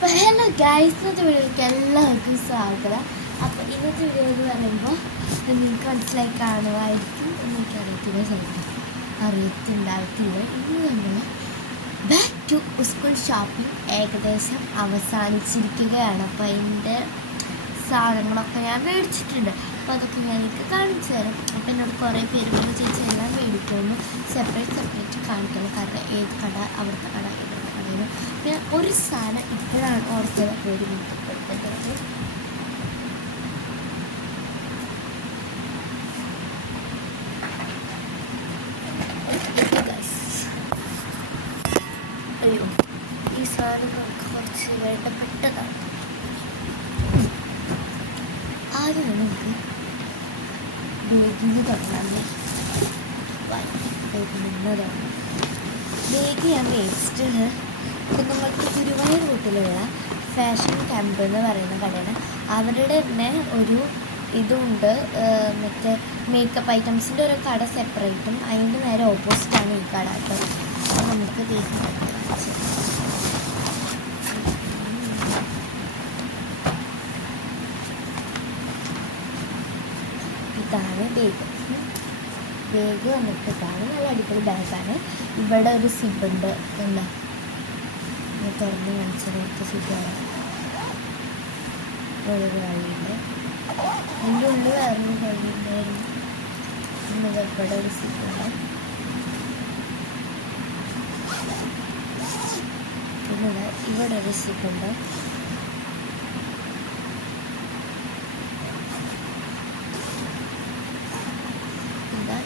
അപ്പോൾ hello guys, ഇന്നത്തെ വീഡിയോയിലേക്ക് എല്ലാവർക്കും സ്വാഗതം. അപ്പോൾ ഇന്നത്തെ വീഡിയോ എന്ന് പറയുമ്പോൾ നിങ്ങൾക്ക് മനസ്സിലായി കാണുമായിരിക്കും, എനിക്കറിയത്തില്ല, ചിലപ്പോൾ അറിയത്തുണ്ടാവത്തില്ല. ഇന്ന് നമ്മൾ ബാക്ക് ടു സ്കൂൾ ഷോപ്പിംഗ് ഏകദേശം അവസാനിച്ചിരിക്കുകയാണ്. അപ്പോൾ അതിൻ്റെ സാധനങ്ങളൊക്കെ ഞാൻ മേടിച്ചിട്ടുണ്ട്. അപ്പോൾ അതൊക്കെ ഞാൻ എനിക്ക് കാണിച്ചു തരാം. അപ്പോൾ എന്നോട് കുറേ പേര് കൊണ്ട് ചേച്ചി എല്ലാം മേടിക്കുന്നു, സെപ്പറേറ്റ് കാണിക്കണം, കാരണം ഏത് കട, അവിടുത്തെ കട, ഇവിടുത്തെ കടയിൽ. ഞാൻ ഒരു സാധനം ഇപ്പോഴാണ് ഓർത്തത്, ഒരു മിനിറ്റ്. അയ്യോ, ഈ സാധനം നമുക്ക് കുറച്ച് വേണ്ടപ്പെട്ടതാണ്. ആദ്യം നമുക്ക് ബേഗിന് തുടങ്ങാമേ. ബേഗ് ഞാൻ മേടിച്ചിട്ടുണ്ട്. ഇപ്പം നമ്മൾക്ക് ഗുരുവായൂർ റൂട്ടിലുള്ള ഫാഷൻ ക്യാമ്പ് എന്ന് പറയുന്ന കടയാണ്. അവരുടെ തന്നെ ഒരു ഇതുണ്ട്, മറ്റേ മേക്കപ്പ് ഐറ്റംസിൻ്റെ ഒരു കട സെപ്പറേറ്റും, അതിൻ്റെ നേരെ ഓപ്പോസിറ്റാണ് ഈ കട കേട്ടോ. അപ്പോൾ നമുക്ക് ബേഗ് ഇതാണ് ബേഗ് വന്നിട്ട് ഇതാണ്. നല്ല അടിപൊളി ബാഗാണ്. ഇവിടെ ഒരു സിബുണ്ട്, എന്താ തുറന്ന് കാണിച്ചെടുത്ത സിബാണ്. ഒരു വഴിയുണ്ട്, ഇതിൻ്റെ ഉള്ളിൽ വേറൊരു വഴിയുണ്ടായിരുന്നു. ഇവിടെ ഒരു സിബുണ്ട്. പിന്നെ ഇവിടെ ഒരു സിബുണ്ട്.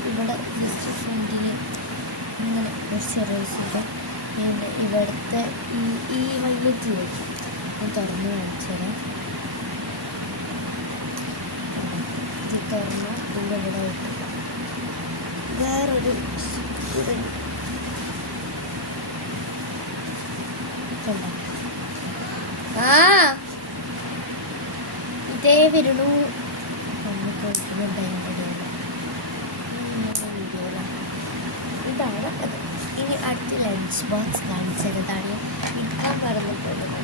ഇവിടെ ജസ്റ്റ് ഫ്രണ്ടിൽ ഇങ്ങനെ ഒരു ചെറിയ സുഖം. ഇവിടുത്തെ ഈ വൈകിട്ട് ഞാൻ തുറന്ന് കാണിച്ചുതരാം. ഇത് തുറന്ന് ഇതിൻ്റെ ഇവിടെ വേറൊരു ഇതേ വരുന്നു. ഇതാണ് അത്. ഇനി അടുത്ത ലഞ്ച് ബോക്സ് കാണിച്ചതാണ്. ഇരിക്കാൻ മറന്നിട്ടുള്ളത്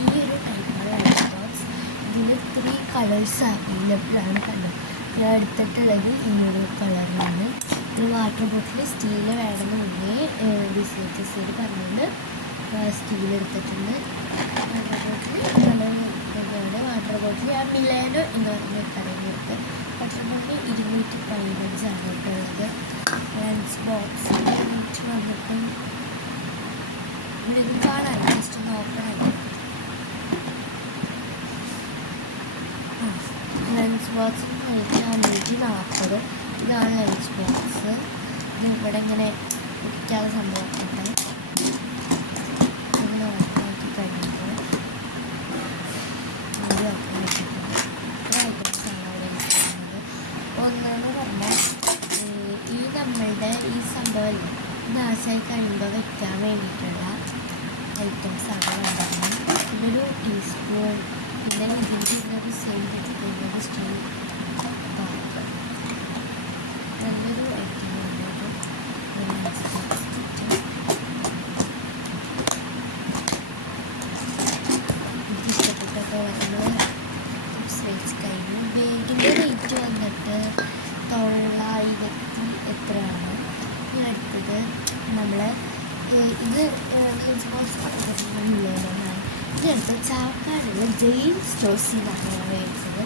ഈ ഒരു ടൈപ്പാണ് ലഞ്ച് ബോക്സ്. ഇതിൽ 3 കളേഴ്സ് അവൈലബിളാണ്. കണ്ടോ, ഞാൻ എടുത്തിട്ടുള്ളത് ഈ ഒരു കളറിലാണ്. ഒരു വാട്ടർ ബോട്ടിൽ സ്റ്റീൽ വേണമെന്ന് ബിസിനസ് പറഞ്ഞുകൊണ്ട് സ്റ്റീൽ എടുത്തിട്ടുണ്ട്. വാട്ടർ ബോട്ടിൽ ഞാൻ മിലാനോ എന്ന് പറഞ്ഞ കടയിലെടുത്ത് വാട്ടർ ബോട്ടിൽ 215 ഉള്ളത്. ലഞ്ച് ബോക്സ് വന്നിട്ട് ഇവിടെ കാണാൻ ജസ്റ്റ് നോക്കണം. Lunch box 540. ഇതാണ് ലഞ്ച് ബോക്സ്. ഇവിടെ ഇങ്ങനെ ഇരിക്കാനുള്ള സംഭവമൊക്കെ ഉണ്ട്. ഇങ്ങനെ ഓപ്പണാക്കി കഴിയുമ്പോൾ ഐറ്റംസാണ് അവിടെ ഇരിക്കുന്നത്. ഒന്നെന്ന് പറഞ്ഞാൽ ഈ നമ്മളുടെ ഈ സംഭവമല്ലേ, നാശമായി കഴിയുമ്പോൾ വെക്കാൻ വേണ്ടിയിട്ടുള്ള ഐറ്റംസാണ് ഉണ്ടാകുന്നത്. പിന്നെ ഒരു ടീസ്പൂൺ, പിന്നെ ഇതിൻ്റെ ഒരു സെയിം വെച്ചിട്ടുള്ളൊരു സ്റ്റീൽ പാത്രം, നല്ലൊരു ഐറ്റമാണ്. ഇഷ്ടപ്പെട്ടൊക്കെ വരുന്നത് വെച്ച് കഴിഞ്ഞു. ബേഗിൻ്റെ റേറ്റ് വന്നിട്ട് 900 എത്രയാണ്. ഇനി അടുത്തത് നമ്മൾ ഇത് ലഞ്ച് ബോക്സ് മില്ലേനാണ്. ഇതെടുത്ത് ചാവക്കാടുള്ള ജെയിൻ സ്റ്റോഴ്സിലാണ് ഞാൻ മേടിച്ചത്.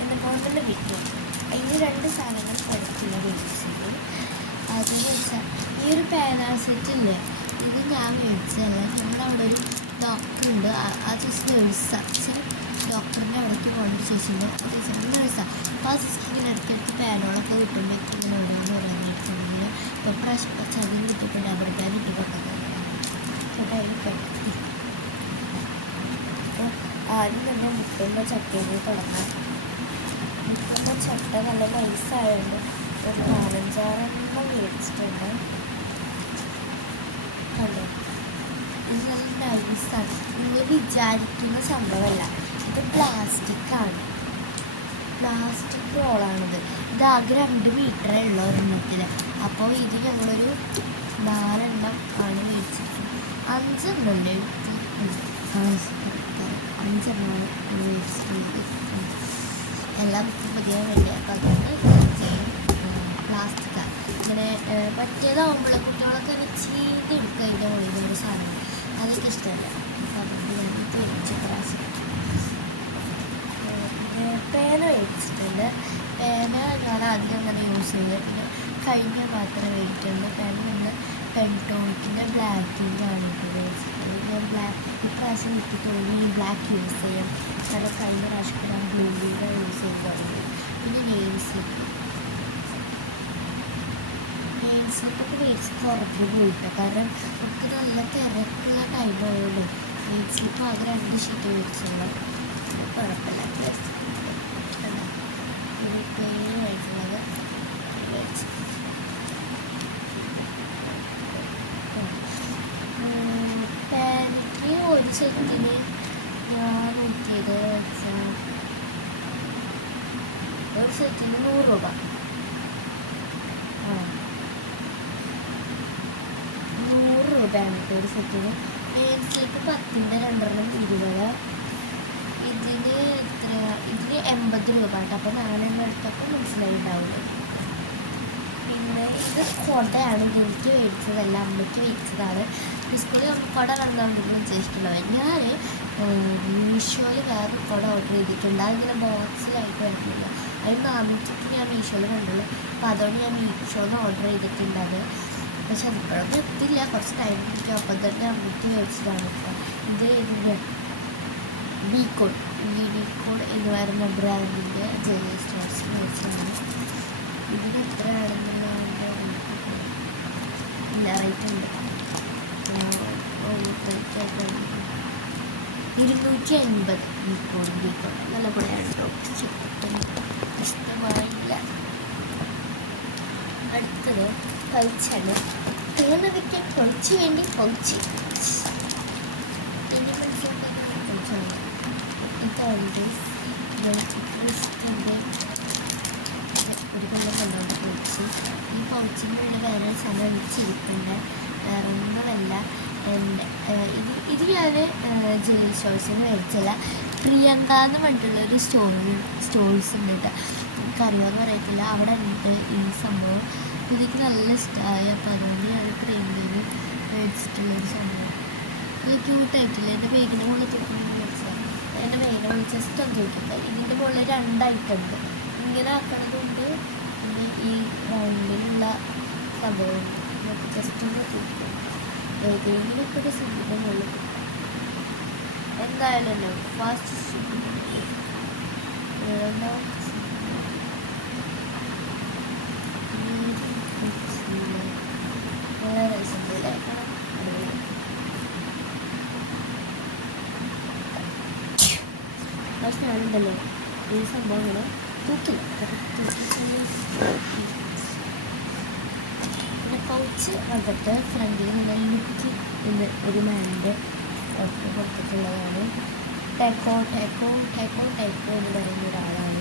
എൻ്റെ മോൻ്റെ വീട്ടിൽ അതിന് 2 സാധനങ്ങൾ പുറത്തുള്ള മേടിച്ചത്. അതെന്ന് വെച്ചാൽ ഈ ഒരു പേന സെറ്റില്ലേ, ഇത് ഞാൻ മേടിച്ചതല്ല. നമ്മളവിടെ ഒരു ഡോക്ടറുണ്ട്, ആ ചേച്ചി നേഴ്സാണ്. ഡോക്ടറിൻ്റെ അവിടേക്ക് പോകേണ്ട ചേച്ചിയുണ്ട്. ആ ചേച്ചിൻ്റെ നേഴ്സാണ്. അപ്പോൾ ആ ചേച്ചിക്ക് ഇങ്ങനെ ഇടയ്ക്കിടയ്ക്ക് പേനകളൊക്കെ കിട്ടുമ്പോൾ ഇങ്ങനെ ഓരോന്ന് പറയാനായിട്ടുണ്ടെങ്കിൽ ഇപ്പോൾ പ്രാവശ്യം കുറച്ച് അധികം കിട്ടിയിട്ടുണ്ട്. അവർക്കാർ കിട്ടിക്കൊണ്ടത് അപ്പോൾ അതിൽ പെട്ടി. അപ്പോൾ ആദ്യം തന്നെ മുട്ടുമ്പോൾ ചട്ടയിൽ തുടങ്ങാം. മുട്ടുമ്പോൾ ചട്ട നല്ല നൈസായതുകൊണ്ട് ഒരു 4-5 മേടിച്ചിട്ടുണ്ട്. കണ്ടോ, ഇത് നല്ല നൈസാണ്. നിങ്ങൾ വിചാരിക്കുന്ന സംഭവമല്ല, ഇത് പ്ലാസ്റ്റിക് റോളാണിത്. ഇതാകെ 2 മീറ്ററേ ഉള്ള ഒരെണ്ണത്തിൽ. അപ്പോൾ ഇത് ഞങ്ങളൊരു 4 എണ്ണം ആണ് മേടിച്ചിട്ട് 5 എണ്ണല്ലേ 5 എല്ലാം പുതിയ വേണ്ടി. അപ്പോൾ അതുകൊണ്ട് പ്ലാസ്റ്റിക്കാണ് ഇങ്ങനെ മറ്റേതാവുമ്പോൾ കുട്ടികളൊക്കെ തന്നെ ചീന്തി എടുക്കുക അതിൻ്റെ മുകളിൽ ഒരു സാധനം അതൊക്കെ ഇഷ്ടമല്ല. അപ്പോൾ അതുകൊണ്ട് ഞാൻ ഇത് വെച്ച് പ്രാവശ്യം പേന മേടിച്ചിട്ടുണ്ട്. പേന ഞാൻ ആദ്യം അങ്ങനെ യൂസ് ചെയ്യുക, പിന്നെ കഴിഞ്ഞ മാത്രം മേടിക്കുന്ന പേന വന്ന് പെൻടോണിക്കിൻ്റെ ബ്ലാക്കിൻ്റെയാണ് ഇപ്പോൾ മേടിച്ചിട്ടുള്ളത്. ഞാൻ ഇപ്രാവശ്യം എനിക്ക് തോന്നി ബ്ലാക്ക് യൂസ് ചെയ്യാം, കാരണം കഴിഞ്ഞ പ്രാവശ്യം ഞാൻ ബ്ലൂവിൻ്റെ യൂസ് ചെയ്ത് തുടങ്ങി. പിന്നെ നെയിം സ്ലിപ്പ് മേടിച്ച് കുറഞ്ഞു പോയിട്ട്, കാരണം നമുക്ക് നല്ല തിരക്കുള്ള ടൈമായതുകൊണ്ട് നെയിം സ്ലിപ്പ് ആകെ 2 ഷീറ്റ് മേടിച്ചുള്ള കുഴപ്പമില്ല. ഒരു പ്ലെയിൻ ആയിട്ടുള്ളത് മേടിച്ചു. പാനിക്ക് ഒരു സെറ്റിന് ഞാൻ നോക്കിയത് വെച്ചാൽ ഒരു സെറ്റിന് 100 രൂപ. 100 രൂപയാണ് ഒരു സെറ്റിന്. നെയിം സ്ലിപ്പ് 10ൻ്റെ 2 20. ഇതിന് 80 രൂപ കേട്ടോ. അപ്പോൾ നാലെണ്ണം എടുത്തപ്പോൾ മനസ്സിലായിട്ടുണ്ടാവില്ല. പിന്നെ ഇത് കുടയാണ്, എനിക്ക് മേടിച്ചതല്ല, അമ്മയ്ക്ക് മേടിച്ചതാണ്. സ്കൂളിൽ കുട കണ്ടുകൊണ്ടിരുന്ന ഉദ്ദേശിച്ചിട്ടുള്ളത്. ഞാൻ മീഷോയിൽ വേറെ കുട ഓർഡർ ചെയ്തിട്ടുണ്ട്. അതിങ്ങനെ ബോക്സിലായിട്ട് വരുന്നില്ല. അതിന് 400 ഞാൻ മീഷോയിൽ കണ്ടുള്ളൂ. അപ്പോൾ അതുകൊണ്ട് ഞാൻ മീഷോയിൽ ഓർഡർ ചെയ്തിട്ടുണ്ട്. അത് പക്ഷെ അതിപ്പോഴൊന്നും എത്തില്ല, കുറച്ച് ടൈം പിടിക്കും. അപ്പം തന്നെ അമ്മയ്ക്ക് മേടിച്ചതാണ്. ഇപ്പോൾ ഇത് ബീക്കോഡ് എന്ന് പറയുന്ന ബ്രാൻഡിൻ്റെ ജ്വല്ലറി സ്റ്റോർസ് മേടിച്ചതാണ്. ഇതിന് എത്രയാണെന്നുള്ള റേറ്റ് ഉണ്ട്. 250 ബീക്കോഡ് നല്ല കൂടെയാണ് കേട്ടോ. ഇഷ്ടമായില്ല. അടുത്തത് പൗച്ചാണ്. തീർന്ന് കിട്ടിയ പൗച്ച് വേണ്ടി പൗച്ച് ഇനി മനസ്സിലാക്കുന്ന പൗച്ചാണ്. ഇതാണ്ട് ക്രിസ്റ്റിൻ്റെ ഒരു കൊല്ലം കൊണ്ടുകൊണ്ട് പൗച്ച്. ഈ പൗച്ചിൻ്റെ ഉള്ള വേറെ സാധനം അടിച്ചിരിക്കുന്നുണ്ട്. വേറെ ഒന്നുമല്ല. ഇത് ഞാൻ ജ്വല്ലറി സ്റ്റോഴ്സിന് മേടിച്ചല്ല, പ്രിയങ്ക എന്ന് പറഞ്ഞിട്ടുള്ളൊരു സ്റ്റോഴ്സ് ഉണ്ട് കേട്ടോ. എനിക്കറിയാമെന്ന് പറയത്തില്ല, അവിടെ ഉണ്ട് ഈ സംഭവം. എനിക്ക് നല്ല ഇഷ്ടമായി. അപ്പോൾ അതുകൊണ്ട് ഞാൻ പ്രിയങ്കയിൽ മേടിച്ചിട്ടുള്ളൊരു സംഭവം. ഇത് ക്യൂട്ടായിട്ടില്ല. എൻ്റെ പേരിൻ്റെ മുകളിൽ തൂക്കുന്നത് മേടിച്ചതാണ്. എൻ്റെ പേരിൻ്റെ മുകളിൽ ജസ്റ്റ് ഒന്ന് തൂക്കിയിട്ട് ഇതിൻ്റെ മുകളിൽ 2 ഐറ്റം ഉണ്ട്. ഇങ്ങനെ ആക്കണതുകൊണ്ട് പിന്നെ ഈ റൗണ്ടിലുള്ള സംഭവം ജസ്റ്റ് ഒന്ന് തൂക്കും. ഏതെങ്കിലുമൊക്കെ ഒരു സിമ്പിൻ്റെ മുകളിൽ എന്തായാലും ഫാസ്റ്റ് വേറെ സിമ്പിളെ പക്ഷെ ഞാനുണ്ടല്ലോ ഈ സംഭവങ്ങൾ തൂക്കില്ല. പിന്നെ പൗച്ച് വന്നിട്ട് ഫ്രണ്ടിൽ നിന്ന് ലുക്ക് എന്ന് ഒരു മാനിൻ്റെ കൊടുത്തിട്ടുള്ളതാണ്. ടെക്കോ എന്ന് പറയുന്ന ഒരാളാണ്.